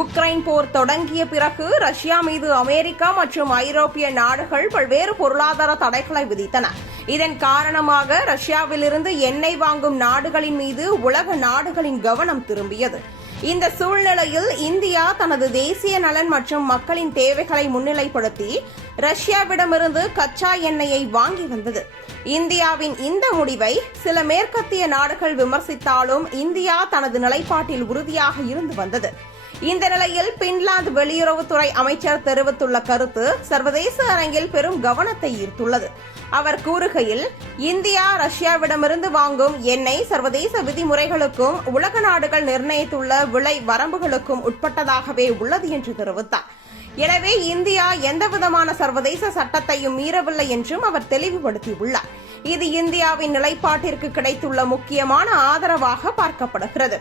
Ukraine போர் தொடங்கிய பிறகு Russia மீது அமெரிக்கா மற்றும் ஐரோப்பிய நாடுகள் பல்வேறு பொருளாதார தடைகளை விதித்தன. இதன் காரணமாக ரஷ்யாவிலிருந்து எண்ணெய் வாங்கும் நாடுகளின் மீது உலக நாடுகளின் கவனம் திரும்பியது. இந்த சூழ்நிலையில் இந்தியா தனது தேசிய நலன் மற்றும் மக்களின் தேவைகளை முன்னிலைப்படுத்தி ரஷ்யாவிடமிருந்து கச்சா எண்ணெயை வாங்கி வந்தது. இந்தியாவின் இந்த முடிவை சில மேற்கத்திய நாடுகள் விமர்சித்தாலும் இந்தியா தனது நிலைப்பாட்டில் உறுதியாக இருந்து வந்தது. இந்த நிலையில் பின்லாந்து வெளியுறவுத்துறை அமைச்சர் தெரிவித்துள்ள கருத்து சர்வதேச அரங்கில் பெரும் கவனத்தை ஈர்த்துள்ளது. அவர் கூறுகையில், இந்தியா ரஷ்யாவிடமிருந்து வாங்கும் எண்ணெய் சர்வதேச விதிமுறைகளுக்கும் உலக நாடுகள் நிர்ணயித்துள்ள விலை வரம்புகளுக்கும் உட்பட்டதாகவே உள்ளது என்று தெரிவித்தார். எனவே இந்தியா எந்தவிதமான சர்வதேச சட்டத்தையும் மீறவில்லை என்றும் அவர் தெளிவுபடுத்தியுள்ளார். இது இந்தியாவின் நிலைப்பாட்டிற்கு கிடைத்துள்ள முக்கியமான ஆதரவாக பார்க்கப்படுகிறது.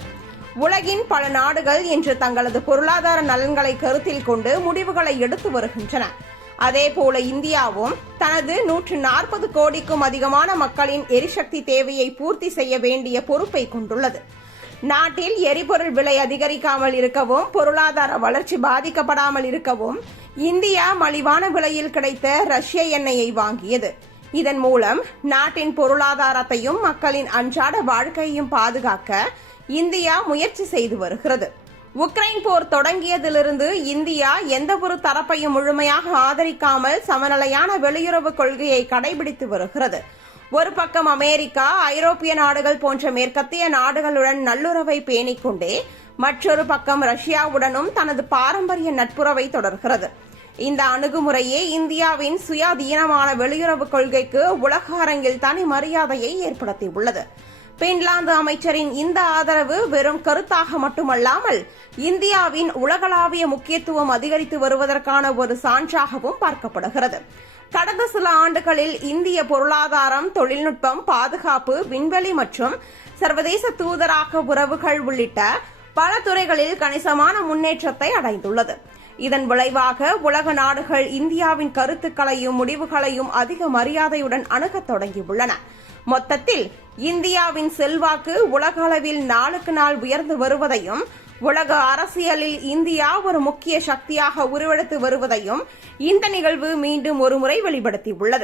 உலகின் பல நாடுகள் இன்று தங்களது பொருளாதார நலன்களை கருத்தில் கொண்டு முடிவுகளை எடுத்து வருகின்றன. அதேபோல இந்தியாவும் தனது 140 கோடிக்கும் அதிகமான மக்களின் எரிசக்தி தேவையை பூர்த்தி செய்ய வேண்டிய பொறுப்பை கொண்டுள்ளது. நாட்டில் எரிபொருள் விலை அதிகரிக்காமல் இருக்கவும் பொருளாதார வளர்ச்சி பாதிக்கப்படாமல் இருக்கவும் இந்தியா மலிவான விலையில் கிடைத்த ரஷ்ய எண்ணெயை வாங்கியது. இதன் மூலம் நாட்டின் பொருளாதாரத்தையும் மக்களின் அன்றாட வாழ்க்கையையும் பாதுகாக்க இந்தியா முயற்சி செய்து வருகிறது. உக்ரைன் போர் தொடங்கியதிலிருந்து இந்தியா எந்தவொரு தரப்பையும் முழுமையாக ஆதரிக்காமல் சமநிலையான வெளியுறவு கொள்கையை கடைபிடித்து வருகிறது. ஒரு பக்கம் அமெரிக்கா, ஐரோப்பிய நாடுகள் போன்ற மேற்கத்திய நாடுகளுடன் நல்லுறவை பேணிக்கொண்டே மற்றொரு பக்கம் ரஷ்யாவுடனும் தனது பாரம்பரிய நட்புறவை தொடர்கிறது. இந்த அணுகுமுறையே இந்தியாவின் சுயாதீனமான வெளியுறவு கொள்கைக்கு உலக அரங்கில் தனி மரியாதையை ஏற்படுத்தியுள்ளது. பின்லாந்து அமைச்சரின் இந்த ஆதரவு வெறும் கருத்தாக மட்டுமல்லாமல் இந்தியாவின் உலகளாவிய முக்கியத்துவம் அதிகரித்து வருவதற்கான ஒரு சான்றாகவும் பார்க்கப்படுகிறது. கடந்த சில ஆண்டுகளில் இந்திய பொருளாதாரம், தொழில்நுட்பம், பாதுகாப்பு, விண்வெளி மற்றும் சர்வதேச தூதரக உறவுகள் உள்ளிட்ட பல துறைகளில் கணிசமான முன்னேற்றத்தை அடைந்துள்ளது. இதன் விளைவாக உலக நாடுகள் இந்தியாவின் கருத்துக்களையும் முடிவுகளையும் அதிக மரியாதையுடன் அணுகத் தொடங்கியுள்ளன. மொத்தத்தில் இந்தியாவின் செல்வாக்கு உலக அளவில் நாளுக்கு நாள் உயர்ந்து வருவதையும் உலக அரசியலில் இந்தியா ஒரு முக்கிய சக்தியாக உருவெடுத்து வருவதையும் இந்த நிகழ்வு மீண்டும் ஒருமுறை வெளிப்படுத்தியுள்ளது.